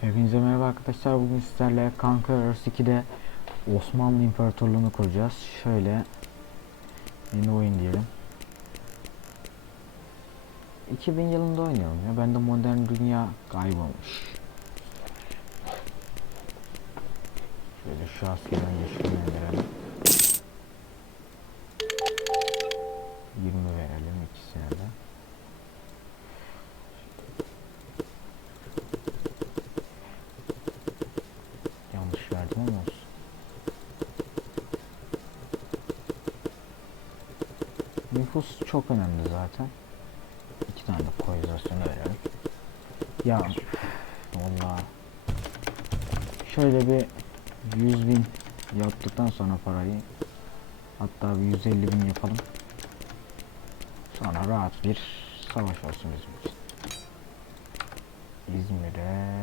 Hepinize merhaba arkadaşlar. Bugün sizlerle Conquerors 2'de Osmanlı İmparatorluğu'nu kuracağız. Şöyle yeni oyun diyelim. 2000 yılında oynuyorum ya. Ben de modern dünya kaybolmuş. Şöyle şu askerden verelim. 20 verelim ikisine de. Yanlış verdim ama olsun. Nüfus çok önemli zaten. İki tane de koalizasyonu verelim. Ya valla şöyle bir 100 bin yaptıktan sonra parayı hatta bir 150 bin yapalım. Sonra rahat bir savaş olsun bizim için. İzmir'e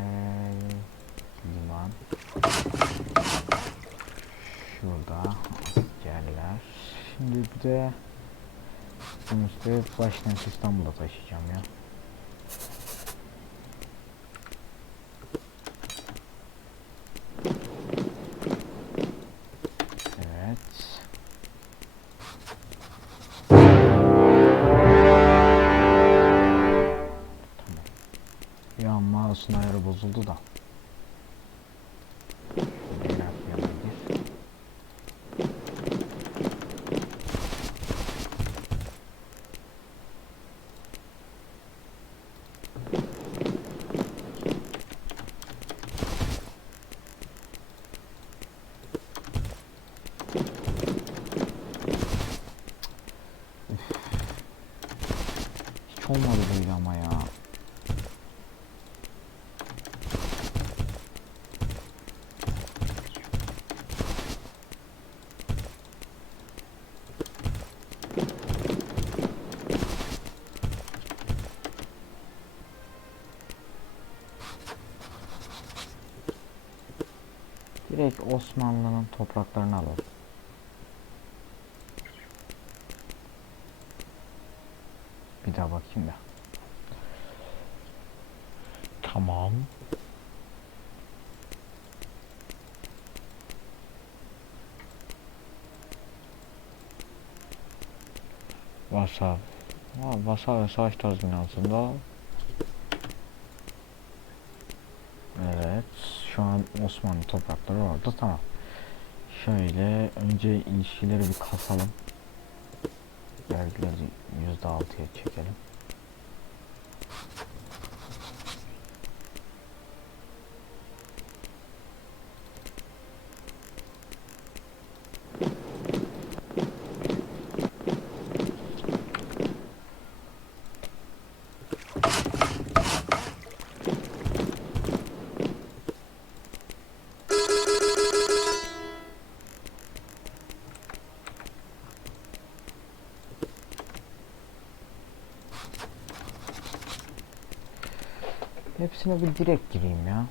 liman Şurada askerler. Şimdi bir de bunun üstüne başkent İstanbul'a taşıyacağım ya. Direkt Osmanlı'nın topraklarını alalım. Bir daha bakayım da. Tamam. Vasav. Vasav ve savaş tazminatında. Evet. Şu an Osmanlı toprakları orada. Tamam. Şöyle önce ilişkileri bir kasalım. Vergileri %6'ya çekelim. Hepsine bir direkt gireyim ya.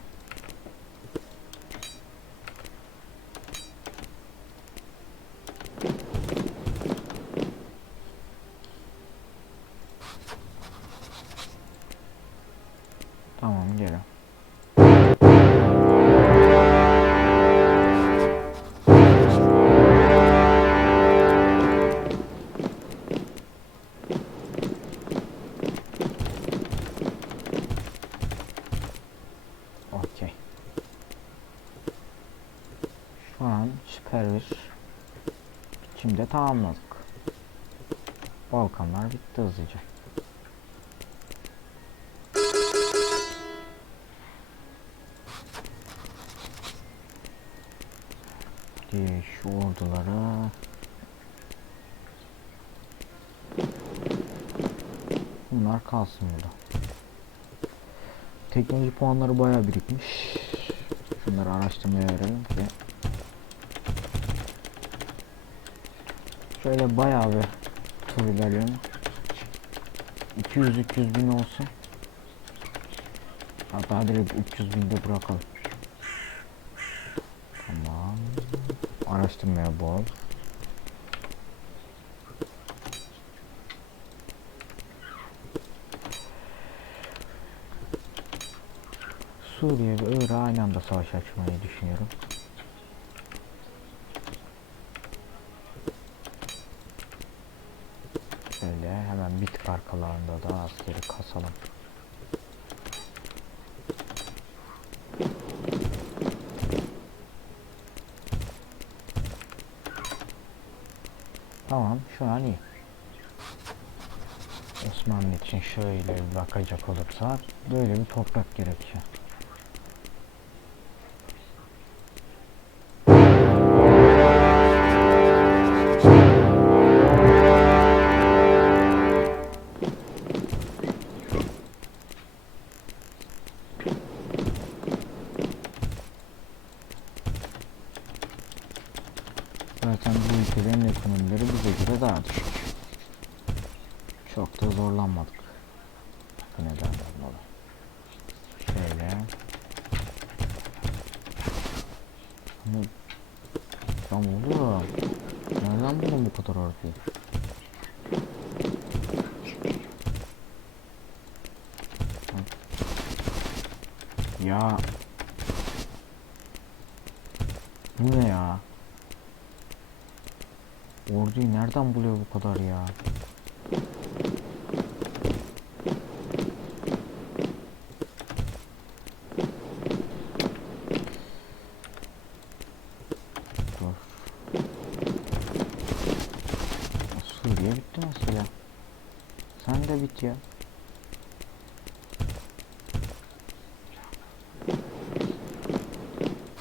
Biçimde tamamladık. Balkanlar bitti hızlıca. Şimdi şu ordulara Bunlar kalsın burada. Teknoloji puanları bayağı birikmiş. Şunları araştırmaya verelim ki. Şöyle bayağı bir tur ilerleyelim. 200-300 bin olsun. Hatta direkt 300 binde bırakalım. Tamam. Araştırmaya bol. Suriye ve Irak'a aynı anda savaş açmayı düşünüyorum. Şöyle hemen bir tık arkalarında da askeri kasalım. Tamam şu an iyi. Osmanlı için şöyle bir bakacak olursa böyle bir toprak gerekiyor. Bu ne ya? Orduyu nereden buluyor bu kadar ya? Suriye bitti mesela. Sen de bit ya.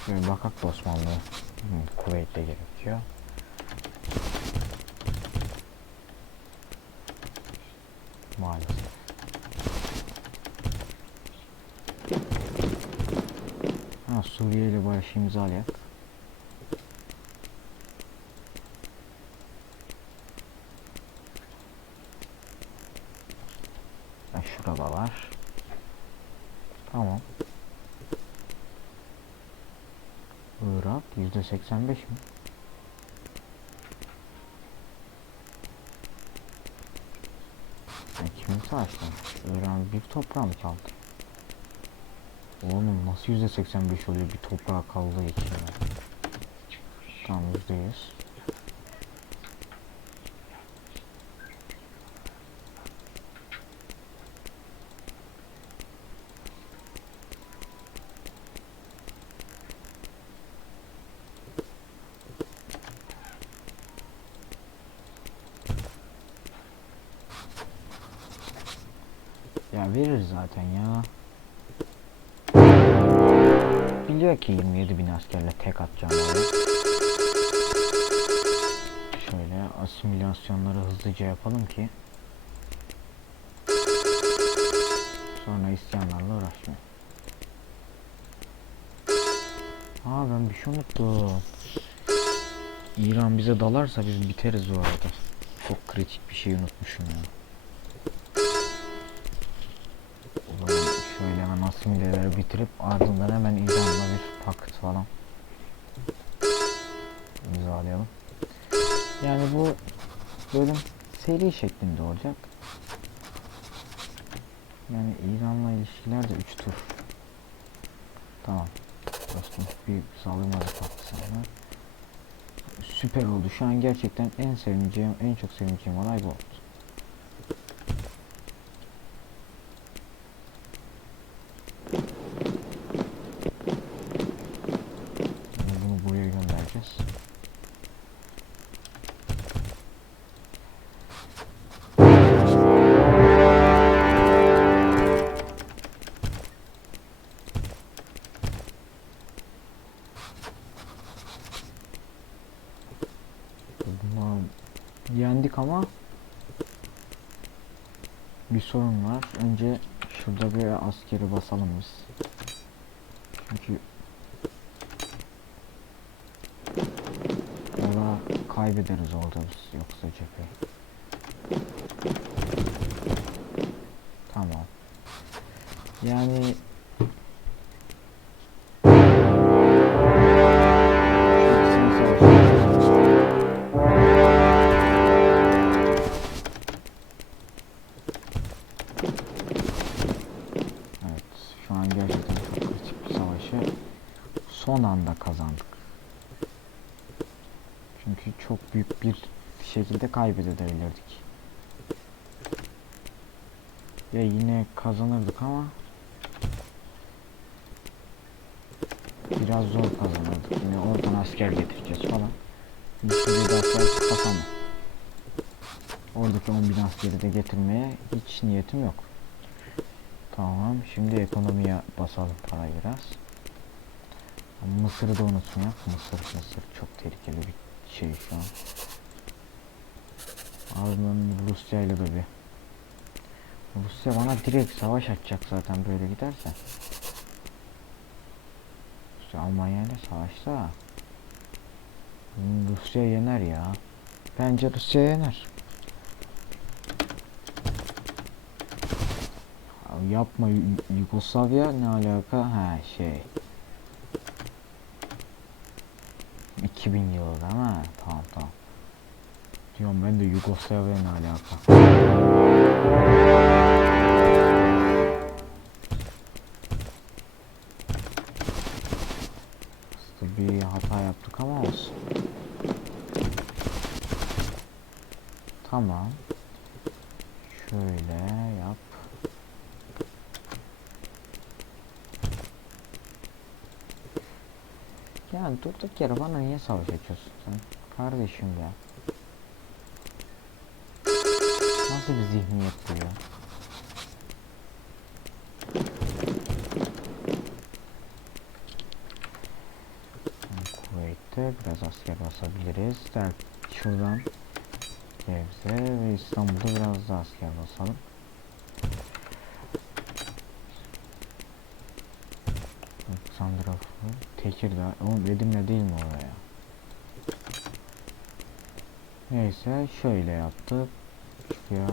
Şöyle bakak da Osmanlı. Kuveyt'te gerekiyor. Maalesef. Ha Suriye ile barış imzalayak. 85 mi? Ben kimin savaştan? Öğren bir toprağı mı kaldı? Oğlum nasıl %85 oluyor bir toprağa kaldı iki ya? Tamam %100. Ya verir zaten ya. Biliyor ki 27 bin askerle tek atacağım oraya. Şöyle asimilasyonları hızlıca yapalım ki sonra isyanlarla uğraşmayalım. Aa ben bir şey unuttum. İran bize dalarsa biz biteriz bu arada. Çok kritik bir şey unutmuşum ya. Asimileleri bitirip ardından hemen İran'la bir pakt falan imzalayalım. Yani bu bölüm seri şeklinde olacak. Yani İran'la ilişkiler de 3 tur. Tamam. Dostum bir sağlayamadık haftı sana. Süper oldu. Şu an gerçekten en sevineceğim, en çok sevineceğim olay bu oldu. Bir sorun var. Önce şurada bir askeri basalım biz. Çünkü Orada kaybederiz orada biz yoksa cephe. Tamam. Yani kaybedebilirdik. Ya yine kazanırdık ama biraz zor kazanırdık. Yine oradan asker getireceğiz falan. Şuraya da asker çıkmasam mı? Oradaki 10 bin askeri de getirmeye hiç niyetim yok. Tamam şimdi ekonomiye basalım para biraz. Mısır'ı da unutmayalım. Mısır, Mısır çok tehlikeli bir şey şu an. Ardından Rusya ile de bir. Rusya bana direkt savaş açacak zaten böyle giderse. İşte Almanya ile savaşsa Rusya yener ya. Bence Rusya yener. Yapma Yu- Yugoslavya ne alaka? Ha şey. 2000 yılı değil mi? Tamam tamam. Diyorum ben de Yugoslavya ne alaka? Bir hata yaptık ama olsun. Tamam. Şöyle yap. Yani durduk yere bana niye savaş açıyorsun sen? Kardeşim ya. Nasıl bir zihniyet ya? Kuveyt'te biraz asker basabiliriz. Der şuradan Gebze ve İstanbul'da biraz daha asker basalım. Sandrafı, Tekirdağ, oğlum Edirne değil mi oraya? Neyse şöyle yaptık. Ya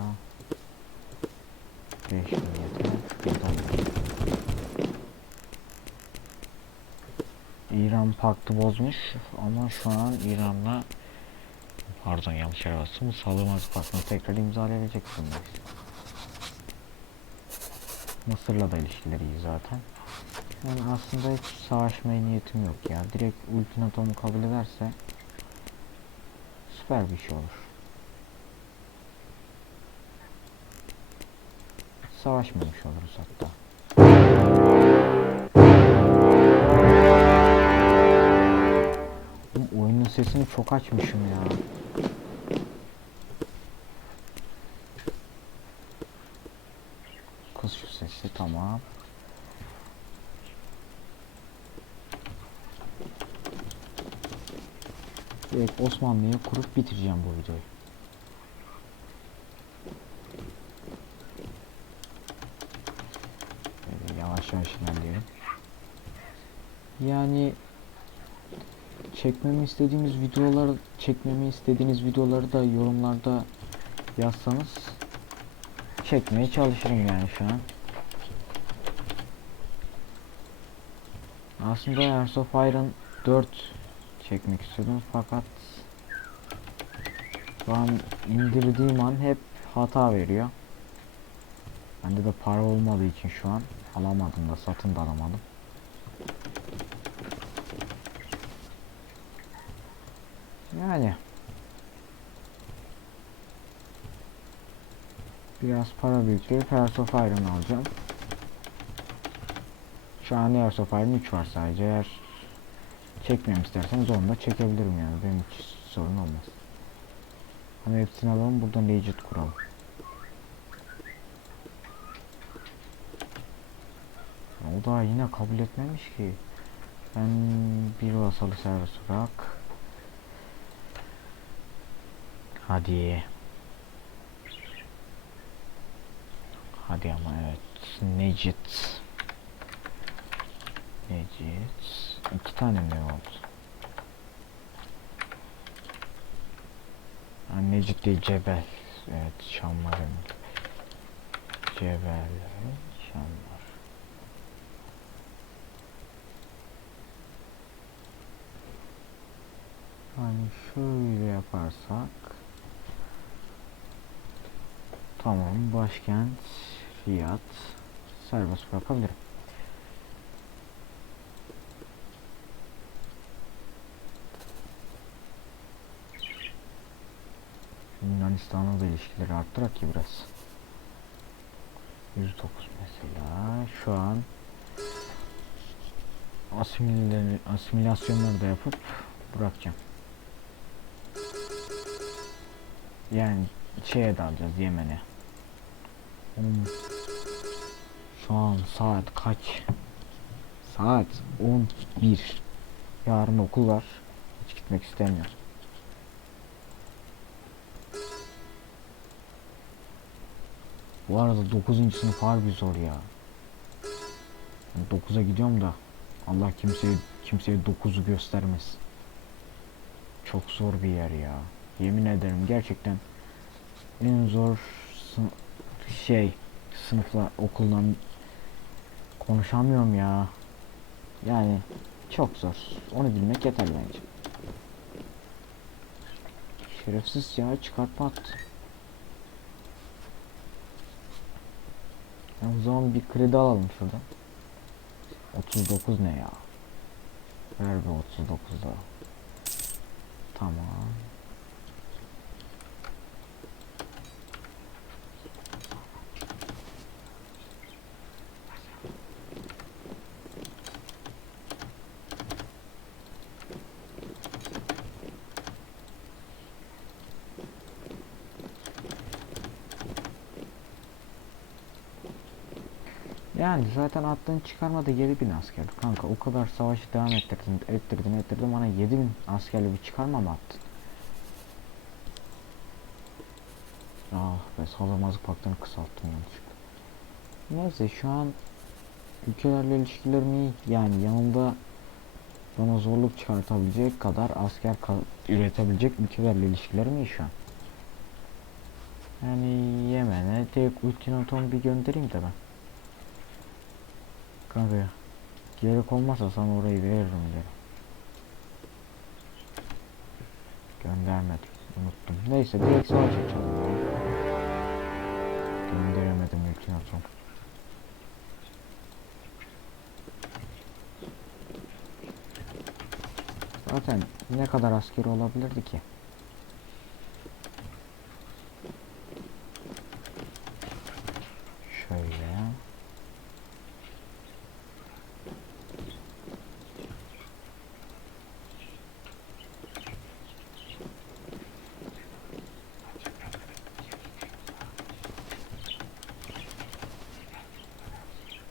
5 yeter. Yeter. İran paktı bozmuş ama şu an İran'la pardon yanlış yere bastım. Saldırmaz paktını tekrar imzalayabilecek durumdayız. Mısır'la da ilişkileri iyi zaten. Yani aslında hiç savaşmaya niyetim yok ya. Direkt ultimatomu kabul ederse süper bir şey olur. Savaşmamış oluruz hatta. Oyunun sesini çok açmışım ya. Kız şu sesi tamam. Direkt Osmanlı'ya kurup bitireceğim bu videoyu. Böyle yavaş yavaş ilerleyelim. Yani çekmemi istediğimiz videolar çekmemi istediğiniz videoları da yorumlarda yazsanız çekmeye çalışırım yani şu an. Aslında Hearts of Iron 4 çekmek istiyordum fakat şu an indirdiğim an hep hata veriyor. Bende de para olmadığı için şu an alamadım da satın da alamadım. Yani biraz para biriktirip Hearts of Iron alacağım. Şu an Hearts of Iron 3 var sadece. Eğer çekmem isterseniz onu da çekebilirim yani. Benim hiç sorun olmaz. Ama hepsini alalım buradan legit kuralım. O da yine kabul etmemiş ki. Ben bir vasalı servis bırak. Hadi. Hadi ama evet. Necit. Necit. İki tane mi oldu? Ha, Necit değil Cebel. Evet Şamlar'ın. Cebel. Şamlar. Hani şöyle yaparsak Tamam. Başkent, fiyat. Serbest bırakabilirim. Yunanistan'la da ilişkileri arttırak ki biraz. 109 mesela. Şu an asimilasyonları da yapıp bırakacağım. Yani şeye dalacağız Yemen'e. Hmm. Şu an saat kaç? Saat 11. Yarın okul var. Hiç gitmek istemiyorum. Bu arada 9. sınıf harbi zor ya. 9'a gidiyorum da Allah kimseye kimseye 9'u göstermez. Çok zor bir yer ya. Yemin ederim gerçekten en zor şey sınıfla okuldan konuşamıyorum ya. Yani çok zor. Onu bilmek yeter bence. Şerefsiz ya çıkartma attı. Ya o zaman bir kredi alalım şuradan. 39 ne ya? Ver bir 39 da. Tamam. Yani zaten attığın çıkarmada 7000 asker. Kanka o kadar savaşı devam ettirdin, ettirdin, ettirdin bana 7000 askerli bir çıkarma mı attın? Ah be salamazlık paktını kısalttım yanlışlıkla. Neyse şu an ülkelerle ilişkilerim iyi. Yani yanımda bana zorluk çıkartabilecek kadar asker ka- üretebilecek ülkelerle ilişkilerim iyi şu an. Yani Yemen'e tek ultimatum bir göndereyim de ben. Kanka. Gerek olmazsa sana orayı veririm geri. Göndermedim. Unuttum. Neyse savaş açalım ya. Gönderemedim ultimatum. Zaten ne kadar askeri olabilirdi ki? Şöyle.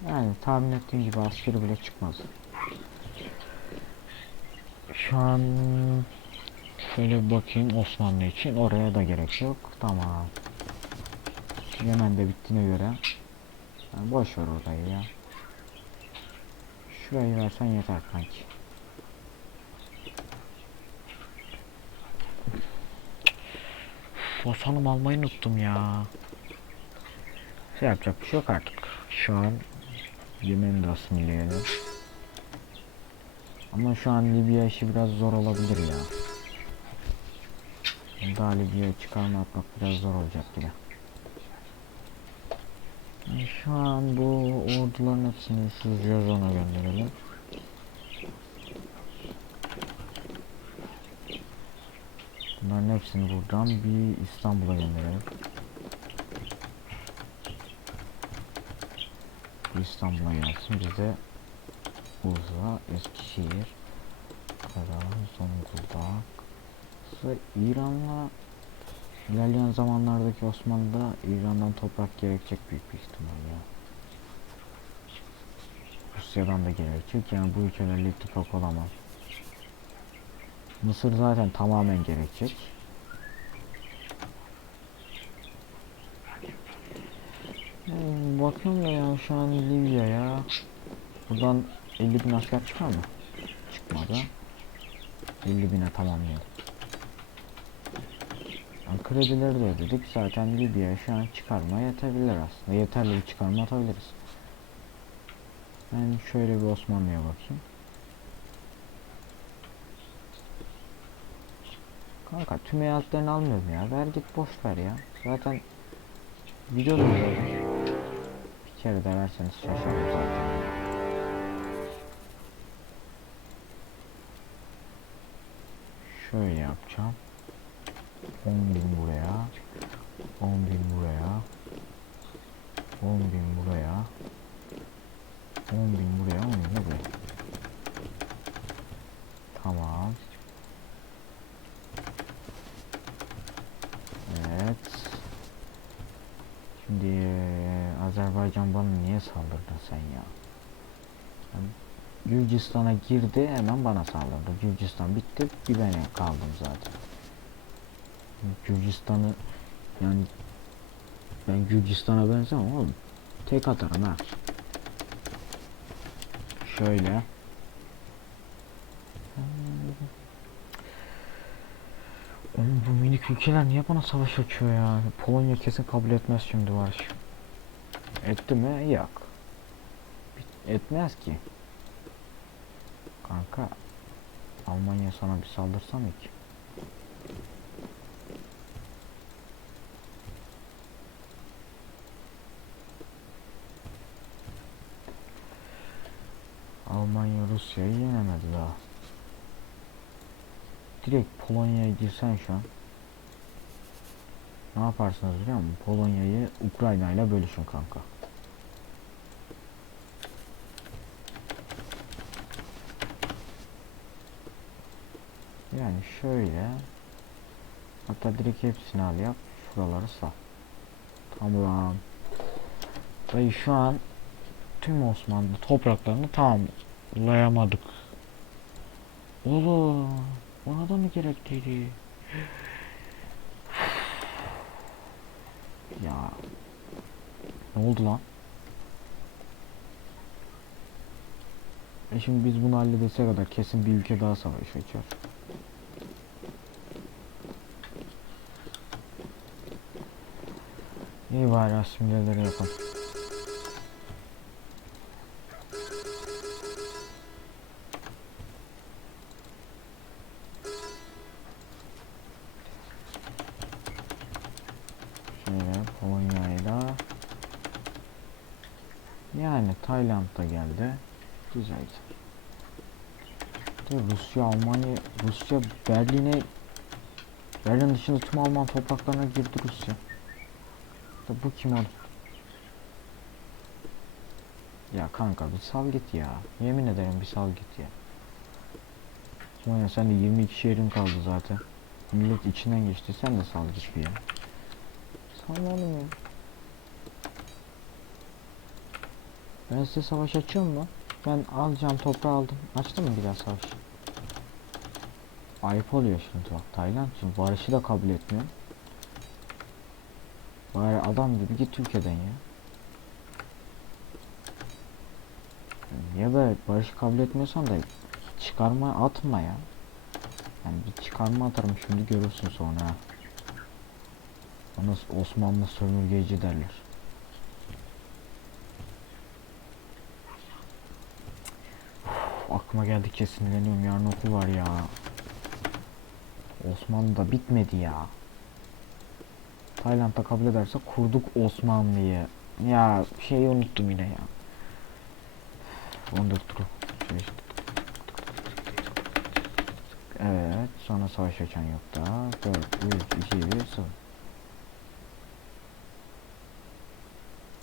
Yani tahmin askeri bile çıkmaz. Şu an şöyle bakayım Osmanlı için oraya da gerek yok. Tamam. Yemen de bittiğine göre yani boş ver orayı ya. Şurayı versen yeter kanki. Bosanım almayı unuttum ya. Şey yapacak bir şey yok artık. Şu an Yemen'i de asimilleyelim. Ama şu an Libya işi biraz zor olabilir ya. Daha Libya'ya çıkarma atmak biraz zor olacak gibi. Şu an bu orduların hepsini şu Jozon'a gönderelim. Bunların hepsini buradan bir İstanbul'a gönderelim. İstanbul'a gelsin bize Bursa, Eskişehir, Karahan, Zonguldak. Sonra İran'la ilerleyen zamanlardaki Osmanlı'da İran'dan toprak gerekecek büyük bir ihtimal ya. Rusya'dan da gerekecek yani bu ülkelerle ittifak olamaz. Mısır zaten tamamen gerekecek. Bakıyorum da ya şu an Libya'ya buradan 50 bin asker çıkar mı? Çıkmadı. 50 bine tamamlayalım. Yani kredileri de ödedik. Zaten Libya'ya şu an çıkarma yetebilir aslında. Yeterli bir çıkarma atabiliriz. Ben şöyle bir Osmanlı'ya bakayım. Kanka tüm eyaletlerini almıyorum ya. Ver git boş ver ya. Zaten böyle. De verseniz şaşarım zaten. Şöyle yapacağım. 10 bin buraya. 10 bin buraya. 10 bin buraya. 10 bin buraya. 10 bin buraya. Tamam. Evet. Şimdi eee, Azerbaycan bana niye saldırdın sen ya? Gürcistan'a girdi hemen bana saldırdı. Gürcistan bitti bir ben kaldım zaten. Gürcistan'ı yani ben Gürcistan'a benzemem oğlum. Tek atarım ha. Şöyle. Oğlum bu minik ülkeler niye bana savaş açıyor ya? Polonya kesin kabul etmez şimdi var. Etti mi? Yok. Etmez ki. Kanka Almanya sana bir saldırsam ki? Almanya Rusya'yı yenemedi daha. Direkt Polonya'ya girsen şu an. Ne yaparsınız biliyor musun? Polonya'yı Ukrayna ile bölüşün kanka. Yani şöyle. Hatta direkt hepsini al yap. Şuraları sal. Tamam. Dayı şu an tüm Osmanlı topraklarını tamamlayamadık. Oğlum ona da mı gerekliydi ya ne oldu lan? E şimdi biz bunu halledese kadar kesin bir ülke daha savaş açar İyi bari asimileleri yapalım. Şöyle Polonya'yla yani Tayland da geldi. Güzel. De Rusya, Almanya, Rusya Berlin'e Berlin dışında tüm Alman topraklarına girdi Rusya. Da bu kim oğlum? Ya kanka bir sal git ya. Yemin ederim bir sal git ya. Sonra sen de 22 şehrin kaldı zaten. Millet içinden geçti. Sen de sal git bir ya. Sal oğlum ya. Ben size savaş açıyorum mu? Ben alacağım toprağı aldım. Açtım mı bir daha savaş? Ayıp oluyor şimdi bak. Tayland şimdi barışı da kabul etmiyor. Bari adam gibi git ülkeden ya. Ya da barış kabul etmiyorsan da çıkarma atma ya. Yani bir çıkarma atarım şimdi görürsün sonra. Bana Osmanlı sömürgeci derler. Uf, aklıma geldikçe sinirleniyorum. Yarın okul var ya. Osmanlı da bitmedi ya. Tayland'da kabul ederse kurduk Osmanlı'yı. Ya şeyi unuttum yine ya. 14 turu. Evet. Sonra savaş açan yok da. 4, 3, 2, 1, 0.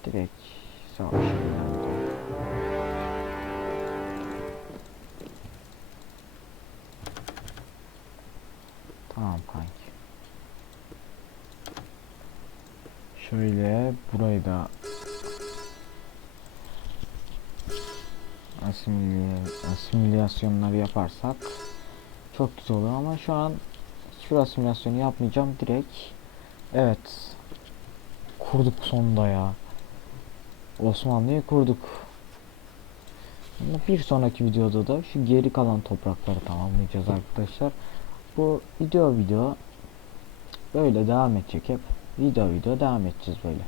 Direkt savaş. Tamam kanki. Şöyle burayı da asimile, asimilasyonları yaparsak çok güzel olur. Ama şu an hiçbir asimilasyonu yapmayacağım direkt. Evet. Kurduk sonunda ya. Osmanlı'yı kurduk. Bir sonraki videoda da şu geri kalan toprakları tamamlayacağız arkadaşlar. Bu video video böyle devam edecek hep video video devam edeceğiz böyle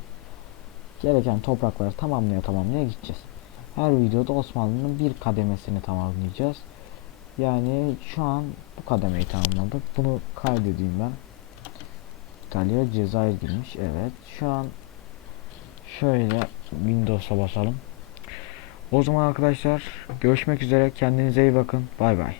gereken toprakları tamamlaya tamamlaya gideceğiz her videoda Osmanlı'nın bir kademesini tamamlayacağız. Yani şu an bu kademeyi tamamladık. Bunu kaydedeyim ben. İtalya Cezayir girmiş. Evet. Şu an şöyle Windows'a basalım. O zaman arkadaşlar görüşmek üzere. Kendinize iyi bakın. Bay bay.